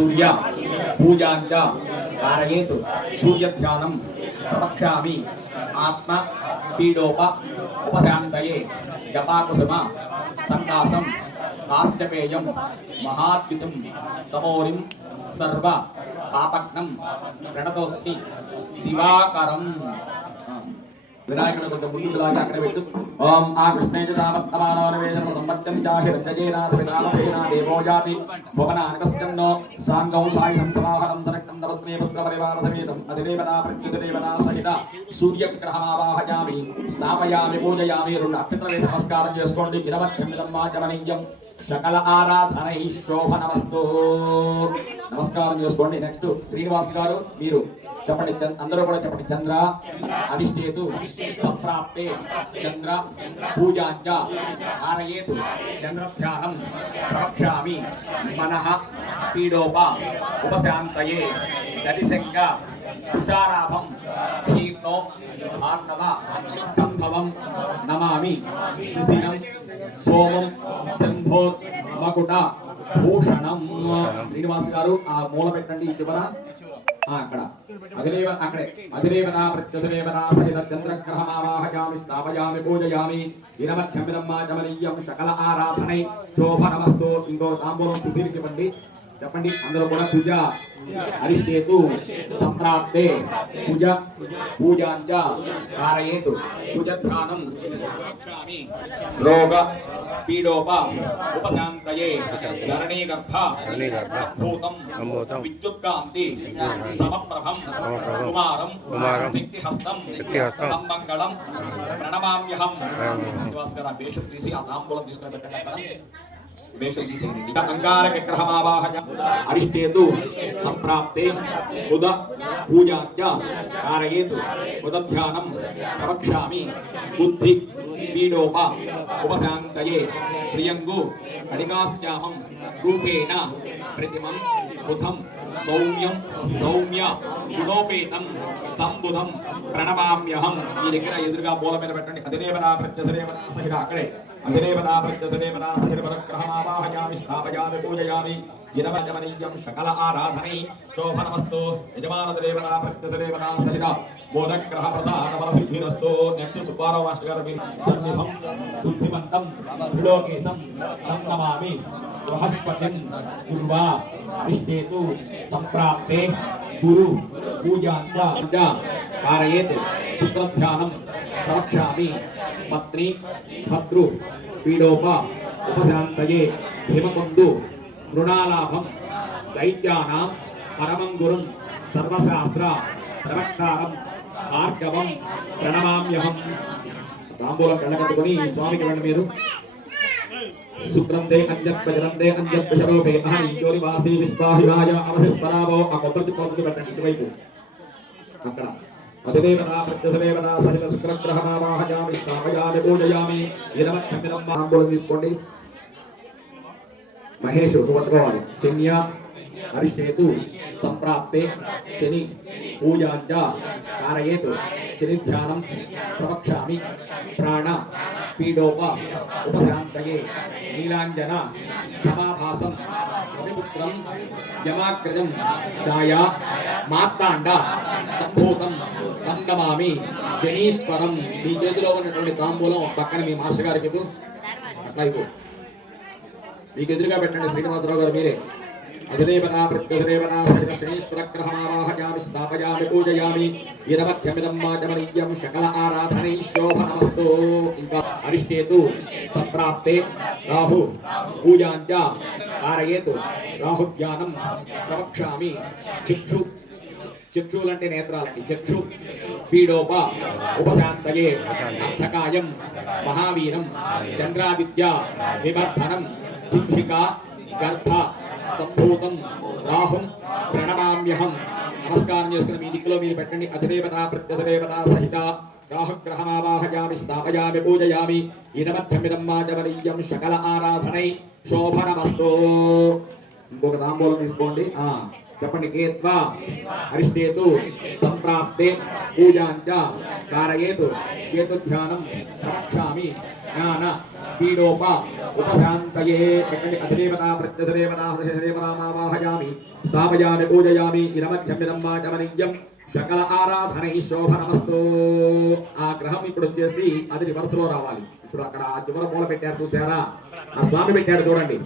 सूर्य पूजांच कारयेतु सूर्य ध्यानं प्रवक्ष्यामि आत्मा पीडोप उपशान्तये जपाकुसुम संकासं काष्ठपेयं महाद्युतं तमोरिं सर्व पापग्नं प्रणतोस्मि दिवाकरं विनायकुడు కొంచెం ముందుకు లాగి అక్కడ పెట్టు. ఓం ఆ కృష్ణేజ తావత్తమానో నివేదన సంపత్తం జాహి రంజయేనాథ వినామేనా దేవోజాతి భువనానకస్తంనో సాంగౌ సాయుధం సమాహరం సనక్తం నవత్మే పుత్ర పరివార సమేతం అధిదేవనా ప్రత్యుదేవనా సహిత సూర్యగ్రహమావాహయామి స్నాపయామి పూజయామి. రెండు అక్షతల వేసి నమస్కారం చేసుకోండి. ఇరవత్మిదం వాచమనీయం సకల ఆరాధనై శోభనమస్తు. నమస్కారం చేసుకోండి. నెక్స్ట్ శ్రీనివాస్ గారు మీరు చెప్పండి. అందరూ కూడా చెప్పండి. చంద్ర అవిష్టేతు సంప్రాప్తే చంద్ర పూజాంచ ధారయేతు చంద్రధ్యానం ప్రవక్ష్యామి మనః పీడోప ఉపశాంతయే దరిశంగ తుషారాభం కీర్ణో భార్గవ సంభవం నమామి శిశిరం సోమం సింధోర్ మకుట భూషణం. శ్రీనివాస్ గారు ఆ మూల పెట్టండి. చివర అక్కడ అధిదేవనా ప్రత్యుదేవనా సహిత చంద్రగ్రహమావాహయామి స్థాపయామి పూజయామి. ఇరమధ్యమిదం మాచమనీయం సకల ఆరాధనై శోభనమస్తు. ఇంకో తాంబూలం సుధీర్కి ఇవ్వండి. చెప్పండి అందరూ కూడా. పూజ అరిష్టేతు సంప్రాప్తే పూజ పూజాంచ కారయేతు పూజధ్యానం రోగ పీడోప ఉపశాంతయే ధరణీగర్భ భూతం విద్యుత్కాంతి సమప్రభం కుమారం శక్తిహస్తం మంగళం ప్రణమామ్యహం. వేషం తీసి ఆ తాంబూలం తీసుకుని పెట్టండి. అంగార విగ్రహమావాహయ అరిష్టేతు సంప్రాప్తే బుధ పూజాంచ కారయేతు బుధధ్యానం ప్రవక్ష్యామి బుద్ధి పీడోప ఉపశాంతయే ప్రియంగు కణికాశ్యామం రూపేణ ప్రతిమం బుధం సౌమ్యం సౌమ్య గుణోపేతం తం బుధం ప్రణమామ్యహం. మీ దగ్గర ఎదురుగా మూల మీద పెట్టండి. అధిదేవనా ప్రత్యధిదేవనా సహిత అక్కడే అధిదేవనా ప్రత్యధిదేవనా సహిత పరగ్రహమావాహయామి స్థాపయామి పూజయామి. ఇరవజమనీయం సకల ఆరాధనై శోభనమస్తు. యజమానదేవనా ప్రత్యధిదేవనా సహిత బోధగ్రహ ప్రధాన సిద్ధిరస్తు. నెక్స్ట్ సుబ్బారావు మాస్టర్ గారు మీరు సన్నిభం బుద్ధిమంతం విలోకేశం నమామి బృహస్పతిం పూర్వా అరిష్టేతు సంప్రాప్తే గురు పూజాంచ కారయేత్ శుక్రధ్యానం ప్రవక్ష్యామి పత్ని భద్రు పీడోప ఉపశాంతయే హిమకుందు మృణాలాభం దైత్యానాం పరమం గురుం సర్వశాస్త్ర ప్రవక్తారం భార్గవం ప్రణమామ్యహం. తాంబూలం కళ్ళకట్టుకొని స్వామికి రండి మీరు. శుక్రం దే అంజత్పజరం దే అంజత్పజరోపే అహంజోరి వాసి విశ్వాహిరాయ అవశిస్పరావో. ఆ కొబ్బరి పొందుతూ పెట్టండి ఇటువైపు. అక్కడ అధిదేవనా ప్రత్యధిదేవనా సహిత శుక్రగ్రహమావాహయామి స్థాపయామి పూజయామి. ఇరవత్మిదం తాంబూలం తీసుకోండి. మహేష్ పట్టుకోవాలి. శన్య అరిష్టేతు సంప్రాప్తే శని పూజాంచ కారయేతు శనిధ్యానం ప్రవక్ష్యామి ప్రాణ పీడోప ఉపశాంతయే నీలాంజన సమాభాసం రవిపుత్రం యమాగ్రజం ఛాయా మార్తాండ సంభూతం తండమామి శనీశ్వరం. మీ చేతిలో ఉన్నటువంటి తాంబూలం పక్కన మీ మాస్టర్ గారికి అట్లా మీకు ఎదురుగా పెట్టండి. శ్రీనివాసరావు గారు మీరే. అధిదేవనా ప్రత్యధిదేవనా సహిత శనీశ్వరగ్రహమావాహయామి స్థాపయామి పూజయామి. ఇరవత్మిదం వాచమనీయం సకల ఆరాధనై శోభనమస్తు. ఇంకా అరిష్టేతు సంప్రాప్తే రాహు పూజాంచ కారయేతు రాహుధ్యానం ప్రవక్ష్యామి చక్షు చక్షులంటే నేత్రాలండి. చక్షు పీడోప ఉపశాంతయే అంధకాయం మహావీరం చంద్రాదిత్య వివర్ధనం శిక్షిక గర్భ సంభూతం రాహుం ప్రణమామ్యహం. నమస్కారం చేసుకుని మీ దిక్కులో మీరు పెట్టండి. అధిదేవతా ప్రత్యధిదేవతా సహిత రాహుగ్రహమావాహయామి స్థాపయామి పూజయామి. ఇరవత్మిదం వాచమనీయం సకల ఆరాధనై శోభనమస్తు. ఇంకొక తాంబూలం తీసుకోండి. చెప్పండి. కేత్వా అరిష్టేతు సంప్రాప్తే పూజాంచ కారయేతు కేతుధ్యానం ప్రవక్ష్యామి జ్ఞాన పీడోప ఉపశాంతయే అధిదేవతా ప్రత్యధిదేవతా హృదయదేవతామావాహయామి స్థాపయామి పూజయామి ఇరమధ్యమిదం వాచమనిజ్యం సకల ఆరాధనై శోభనమస్తు. ఆ గ్రహం ఇప్పుడు వచ్చేసి అది రివర్స్ లో రావాలి. ఇప్పుడు అక్కడ ఆ చివర మూల పెట్టారు చూసారా, ఆ స్వామి పెట్టాడు చూడండి,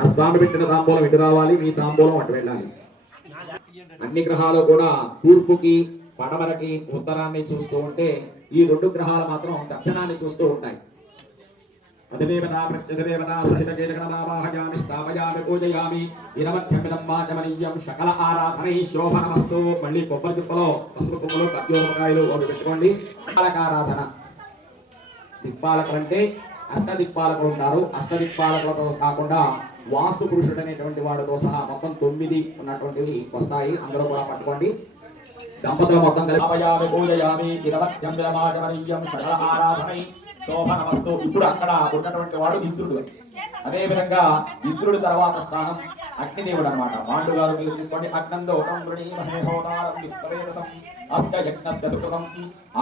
ఆ స్వామి పెట్టిన తాంబూలం ఇటు రావాలి, మీ తాంబూలం అటు వెళ్ళాలి. అన్ని గ్రహాలు కూడా తూర్పుకి పడమరకి ఉత్తరాన్ని చూస్తూ ఉంటే ఈ రెండు గ్రహాలు మాత్రం దక్షిణాన్ని చూస్తూ ఉంటాయి. అధిదేవతా ప్రత్యధిదేవతా సహితకేతగణమావాహయామి స్థాపయామి పూజయామి ఇరమధ్యమిదం వాచమనీయం సకల ఆరాధనై శోభనమస్తు. మళ్ళీ కొబ్బరి చిప్పలో పసుపు కొమ్మలు ఖర్జూరకాయలు అవి పెట్టుకోండి. ఆరాధన దిక్పాలకులు అంటే అష్టదిక్పాలకులు ఉంటారు. అష్టదిక్పాలకులతో కాకుండా వాస్తు పురుషుడు అనేటువంటి వాడితో సహా మొత్తం 9 ఉన్నటువంటివి వస్తాయి. అందరూ కూడా పట్టుకోండి. దంపతులు మొత్తం కలిపయామి పూజయామి ఇరవత్యంజలమాజమనీయం సకల ఆరాధనై శోభనమస్తు. ఇప్పుడు అక్కడ ఉన్నటువంటి వాడు ఇంద్రుడు. అదే విధంగా ఇంద్రుడి తర్వాత స్థానం అగ్నిదేవుడు అనమాట. మాండు గారు మీరు తీసుకోండి. అగ్నందో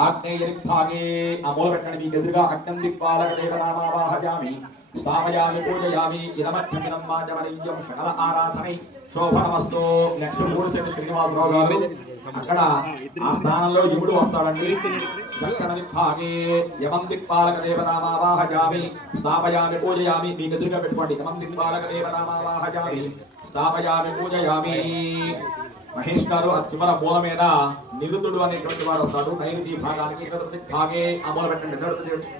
ఆగ్నేయరిభాగే ఆ మూల పెట్టండి. మీకు ఎదురుగా అగ్నం దిక్పాలక దేవనామావాహయామి స్థాపయామి పూజయామి ఇరమధ్యమిదం వాచమనీయం సకల ఆరాధనై శోభనమస్తు. నెక్స్ట్ 3 సెంటి శ్రీనివాసరావు గారు అక్కడ ఆ స్థానంలో యముడు వస్తాడండి. దక్షిణ దిక్భాగే యమం దిక్పాలక దేవనామావాహయామి స్థాపయామి పూజయామి. మీకు ఎదురుగా పెట్టుకోండి. యమం దిక్పాలక దేవనామావాహయామి స్థాపయామి పూజయామి. మహేష్ గారు ఆ చివర మూల మీద నిరుతుడు అనేటువంటి వాడు వస్తాడు. నైరుతి భాగానికి భాగే ఆ మూల పెట్టండి.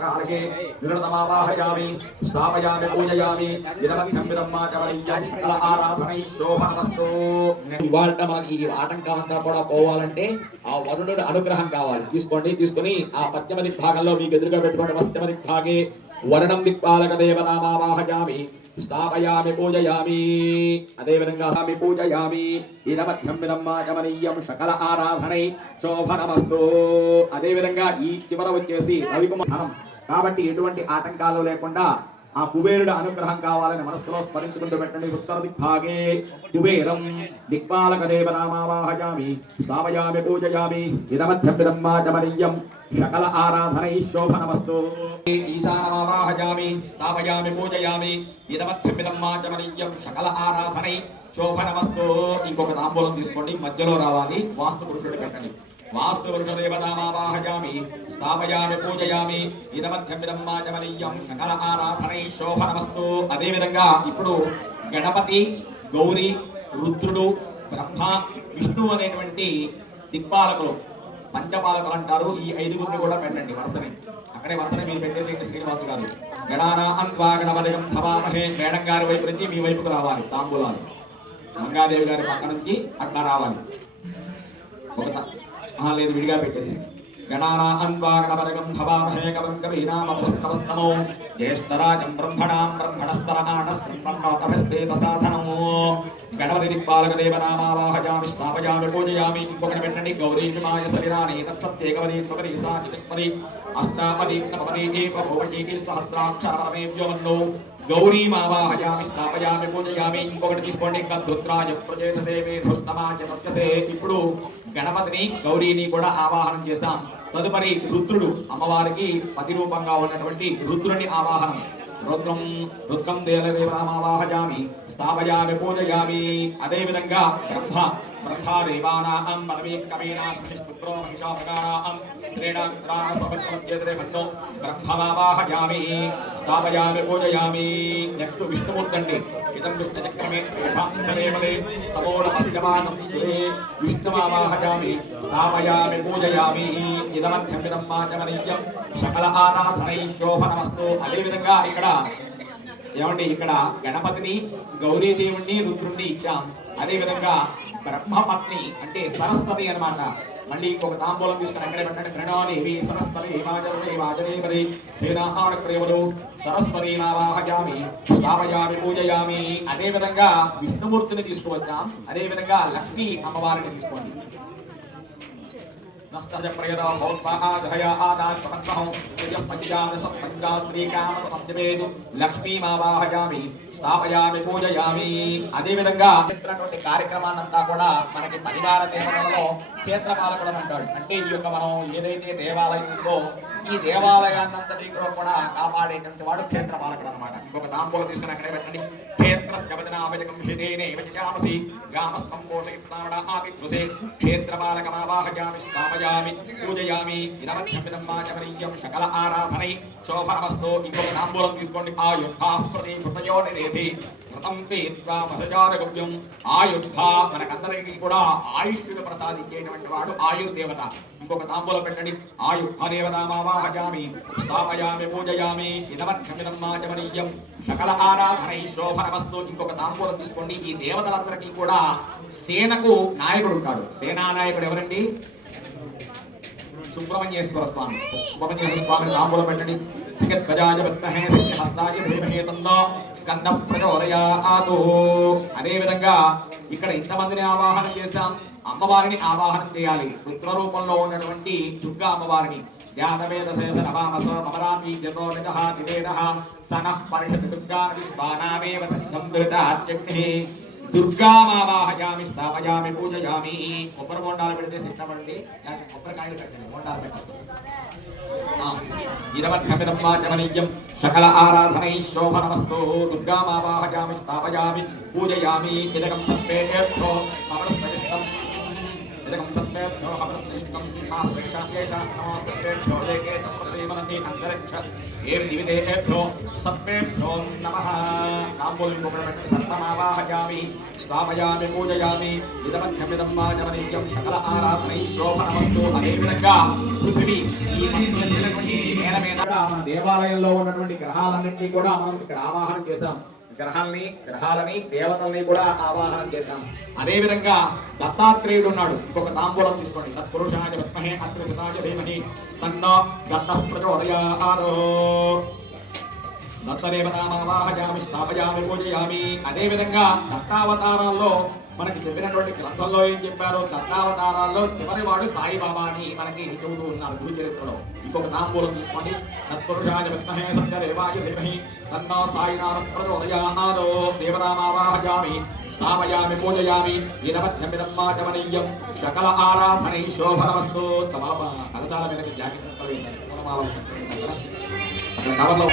అలాగే నిరుతమావాహయామి స్థాపయామి పూజయామి సకల ఆరాధనై శోభనమస్తు. ఇవాళ మనకి ఈ ఆటంకం అంతా కూడా పోవాలంటే ఆ వరుణుడు అనుగ్రహం కావాలి. తీసుకోండి. తీసుకుని ఆ పశ్చిమ దిగ్భాగంలో మీకు ఎదురుగా పెట్టుకోండి. పశ్చిమ దిగ్భాగే వరుణం దిక్పాలక దేవనామావాహయామి స్థాపయామి పూజయామి. అదే విధంగా స్వామి పూజయామి ఇరమధ్యమిదం వాచమనీయం సకల ఆరాధనై శోభనమస్తు. అదే విధంగా ఈ చివర వచ్చేసి రవికుమారం కాబట్టి ఎటువంటి ఆటంకాలు లేకుండా ఆ కుబేరుడు అనుగ్రహం కావాలని మనసులో స్మరించుకుంటూ పెట్టండి. ఉత్తర దిగ్భాగే కుబేరం దిక్పాలక దేవనామావాహయామి స్థాపయామి పూజయామి ఇరమధ్యమిదం వాచమనీయం సకల ఆరాధనై శోభనమస్తు. ఈశానమావాహయామి స్థాపయామి పూజయామి ఇరమధ్యమిదం వాచమనీయం సకల ఆరాధనై శోభనమస్తు. ఇంకొక తాంబూలం తీసుకోండి. మధ్యలో రావాలి. వాస్తు పురుషుడు పెట్టండి. వాస్తు పురుష దేవతామావాహయామి స్థాపయామి పూజయామి ఇదమధ్యమిదం వాచమనీయం సకల ఆరాధనై శోభనమస్తు. అదే విధంగా ఇప్పుడు గణపతి, గౌరీ, రుద్రుడు, బ్రహ్మ, విష్ణు అనేటువంటి దిక్పాలకులు పంచపాలకులు అంటారు. ఈ 5గురిని కూడా పెట్టండి వరుసని. అక్కడే వరుసని మీరు పెట్టేసేయండి. శ్రీనివాసు గారు గణానా అంత్వా గణపతిం భవామహే. మేడం గారి వైపు నుంచి మీ వైపుకు రావాలి తాంబూలాలు. గంగాదేవి గారి పక్క నుంచి అట్లా రావాలి. లేదు విడిగా పెట్టేసి గణానా అన్వా గణపతిం భవామహే కవం కవీనామస్తమస్తమో జ్యేష్ఠరాజం బ్రహ్మణాం బ్రహ్మణస్తరాణస్తేత సాధనము. గణపతి దిక్పాలక దేవనామావాహయామి స్థాపయామి పూజయామి. ఇంకొకటి పెట్టండి. గౌరీ విమాయ శరీరాని తత్సత్యేకవదీ సాచిత్మరి అష్టాపదీ నవపదీ భూషీ సహస్రాక్షరమేవ్యోమన్ను గౌరీమావాహయామి స్థాపయామి పూజయామి. ఇంకొకటి తీసుకోండి. గద్రుద్రాయ ప్రజేషదేవి ధుస్తమాయ పద్యతే. ఇప్పుడు గణపతిని గౌరీని కూడా ఆవాహనం చేస్తాం. తదుపరి రుద్రుడు అమ్మవారికి పతి రూపంగా ఉన్నటువంటి రుద్రుని ఆవాహనం. రుద్రం దేవనామావాహయామి స్థాపయామి పూజయామి. అదే విధంగా బ్రహ్మాదేవానాం మనమేకమేనాం పుత్రో మహిషామృగానాం శ్రేణామిత్రాణస్వపత్యేతరే బ్రహ్మమావాహయామి స్థాపయామి పూజయామి. నెక్స్ట్ విష్ణుమూర్తి అండి. ఇదం విష్ణుచక్రమే సమూలమస్యమానం విష్ణుమావాహయామి స్థాపయామి పూజయామి ఇదమధ్యమిదం వాచమనీయం సకల ఆరాధనై శోభనమస్తు. అదే విధంగా ఇక్కడ ఏమండి ఇక్కడ గణపతిని, గౌరీదేవుణ్ణి, రుద్రుణ్ణి ఇచ్చాం. అదే విధంగా బ్రహ్మపత్ని అంటే సరస్వతి అన్నమాట. మళ్ళీ ఇంకొక తాంబూలం తీసుకుని అక్కడే పెట్టండి. ప్రణాదేవి సరస్వతి వాజనేపరి ప్రేమలు సరస్వతి నావాహయామి స్థాపయామి పూజయామి. అదే విధంగా విష్ణుమూర్తిని తీసుకువచ్చాం. అదే విధంగా లక్ష్మీ అమ్మవారిని తీసుకోండి. नस्तज प्रयरा भौत्वा आधया आदात् प्रपन्नहं यजं पञ्चादश पंचाश्रीकामसंजमेतु లక్ష్మీమావాహయామి స్థాపయామి పూజయామి. అదే విధంగా చేస్తున్నటువంటి కార్యక్రమాన్నంతా కూడా మనకి పరివార దేవతలలో క్షేత్రపాలకుడు అంటాడు. అంటే ఈ యొక్క మనం ఏదైతే దేవాలయం ఉందో ఈ దేవాలయాన్నంతటి కూడా కాపాడేటువంటి వాడు క్షేత్రపాలకుడు అనమాట. ఇంకొక తాంబూలం తీసుకుని అక్కడే పెట్టండి. క్షేత్రస్యవదనామజకం హితేనేవ జయామసి గామస్తం పోషయిత్సామడ ఆతిథ్రుతే క్షేత్రపాలకమావాహయామి స్థాపయామి పూజయామి ఇదమధ్యమిదం మాచమనీయం సకల ఆరాధనై శోభనమస్తు. ఇంకొక తాంబూలం తీసుకోండి. ఆయుర్ధాహృతి కృతయోనిరేధి కృతం తీర్వా మధుజారగవ్యం. ఆయుర్ధ మనకందరికీ కూడా ఆయుష్ను ప్రసాదించేటువంటి వాడు ఆయుర్దేవత. ఇంకొక తాంబూలం పెట్టండి. ఆయుర్దేవతామావాహయామి స్థాపయామి పూజయామి ఇదమధ్యమిదం మాచమనీయం సకల ఆరాధనై శోభనమస్తు. ఇంకొక తాంబూలం తీసుకోండి. ఈ దేవతలందరికీ కూడా సేనకు నాయకుడు ఉంటాడు. సేనా నాయకుడు ఎవరండి? సుబ్రహ్మణ్యేశ్వర స్వామి. సుబ్రహ్మణ్యేశ్వర స్వామిని తాంబూలం పెట్టండి. జగద్గజాయ విద్మహే సిద్ధిహస్తాయ ధీమహి తన్నో స్కంద ప్రచోదయాతు. అదే విధంగా ఇక్కడ ఇంతమందిని ఆవాహనం చేశాం. అమ్మవారిని ఆవాహనం చేయాలి. రుద్ర రూపంలో ఉన్నటువంటి దుర్గా అమ్మవారిని యాదవేదశేష నవామస మమరాతి జతో నిజః దివేదః సనః పరిషత్ దుర్గాన్ విశ్వానామేవ సిద్ధం ధృతాత్యగ్నిః దుర్గామావాహయామి స్థాపయామి పూజయామి. కొబ్బరి బొండాలు పెడితే సిద్ధమండి. కొబ్బరికాయలు పెట్టండి, బొండాలు పెట్టండి. ఇదమధ్యమిదం మాచమనీయం సకల ఆరాధనై శోభనమస్తు. దుర్గామావాహయామి స్థాపయామి పూజయామి. ఇదకం సత్వేభ్యో అమరస్పతిష్టం ఇదకం సత్వేభ్యో అమరస్పతిష్టం శాస్త్రేషాయేష నమోస్తేభ్యో లేకే సంప్రదేమనతి అంతరిక్ష ఏం నివిదేభ్యో సత్వేభ్యో నమః. తాంబూలం కొబ్బరి సర్వమావాహయామి స్థాపయామి పూజయామి. ఇదమధ్యమిదం మాచమనీయం సకల ఆరాధనై శోభనమస్తు. అదే విధంగా పృథివీ ఈ నేల మీద మన దేవాలయంలో ఉన్నటువంటి గ్రహాలన్నింటినీ కూడా మనం ఇక్కడ ఆవాహనం చేశాం. గ్రహాలని దేవతల్ని కూడా ఆవాహనం చేశాం. అదే విధంగా దత్తాత్రేయుడు ఉన్నాడు. ఇంకొక తాంబూలం తీసుకోండి. తత్పురుషాయ విద్మహే అత్రిశతాయ ధీమహి తన్నో దత్తః ప్రచోదయాత్. దత్తదేవతామావాహయామి స్థాపయామి పూజయామి. అదే విధంగా దత్తావతారాల్లో మనకి చెప్పినటువంటి గ్రంథంలో ఏం చెప్పారో దత్తావతారాల్లో చివరి వాడు సాయిబాబా అని మనకి చెబుతూ ఉన్నారు గురు చరిత్రలో. ఇంకొక తాంబూలం తీసుకోండి. తత్పురుషాయ విద్మహే సత్యదేవాయ ధీమహి తన్నో సాయినాథ్ ప్రచోదయాత్. దేవతామావాహయామి స్థాపయామి పూజయామి. ఇదమధ్యమిదం మాచమనీయం సకల ఆరాధనై శోభనమస్తు. కలశాల మీదకి జాకెట్ కవర్లో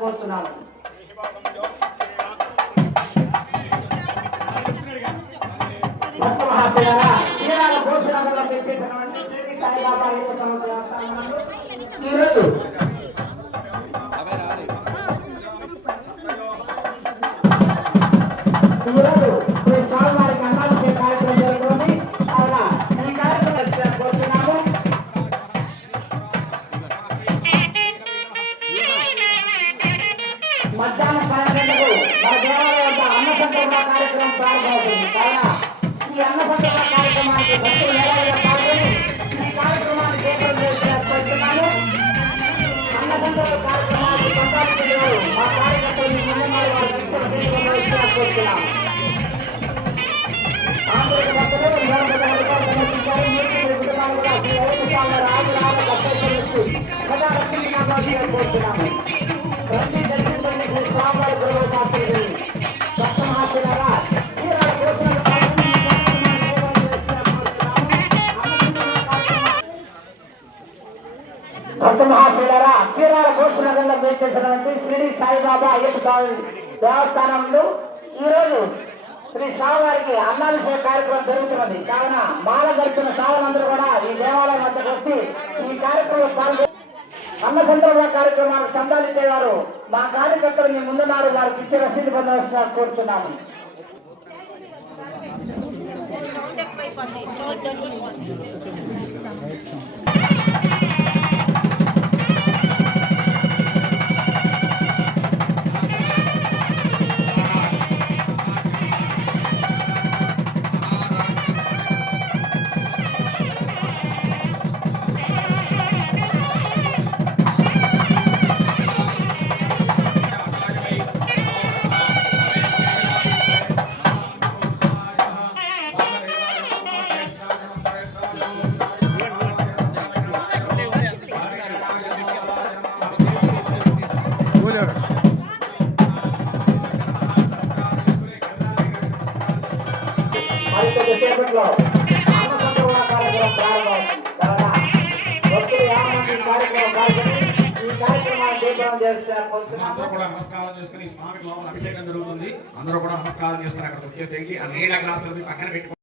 కోరుతున్నాను. ఈరోజు స్వామివారికి అన్నాలు కార్యక్రమం జరుగుతుంది. అవునా ఈ కార్యక్రమం కోరుతున్నాము. మధ్యాహ్నం 12 గంటలకు మన దేవాలయం అన్న సంతర్పణ కార్యక్రమం ప్రారంభమవుతుంది. కావున ఈ అన్న సంతర్పణ కార్యక్రమానికి భక్తులు ఏడాదిగా పాల్గొని ఈ కార్యక్రమాన్ని చేపడుతున్నాము. అన్న సంతర్పణ కార్యక్రమానికి సంపాదించిన మా కార్యకర్తలు వేచేసినటువంటి షిరిడి సాయిబాబా అయ్యప్ప స్వామి దేవస్థానంలో ఈరోజు శ్రీ స్వామివారికి అన్నాభిషేక కార్యక్రమం జరుగుతున్నది. కావున మాల గడిచిన స్వాములందరూ కూడా ఈ దేవాలయం వద్దకు వచ్చి ఈ కార్యక్రమంలో పాల్గొని అన్న సందర్భ కార్యక్రమాలకు చందాలు ఇచ్చేవారు మా కార్యకర్తలు మీ ముందున్నారు. వారికి ఇచ్చే రసీదు పొందవలసిన కోరుతున్నాము. కొద్దిసేపట్లో అన్న సందర్భ కార్యక్రమం ప్రారంభమవుతుంది. కావున భక్తులు యావమంది కార్యక్రమం పాల్గొని ఈ కార్యక్రమాన్ని దీపం చేస్తారు. అందరూ కూడా నమస్కారం చేసుకుని స్వామికి లోపల అభిషేకం జరుగుతుంది. అందరూ కూడా నమస్కారం చేసుకుని అక్కడ వచ్చేసేకి ఆ నీళ్ళ గ్లాసులు పక్కన పెట్టుకుంటారు.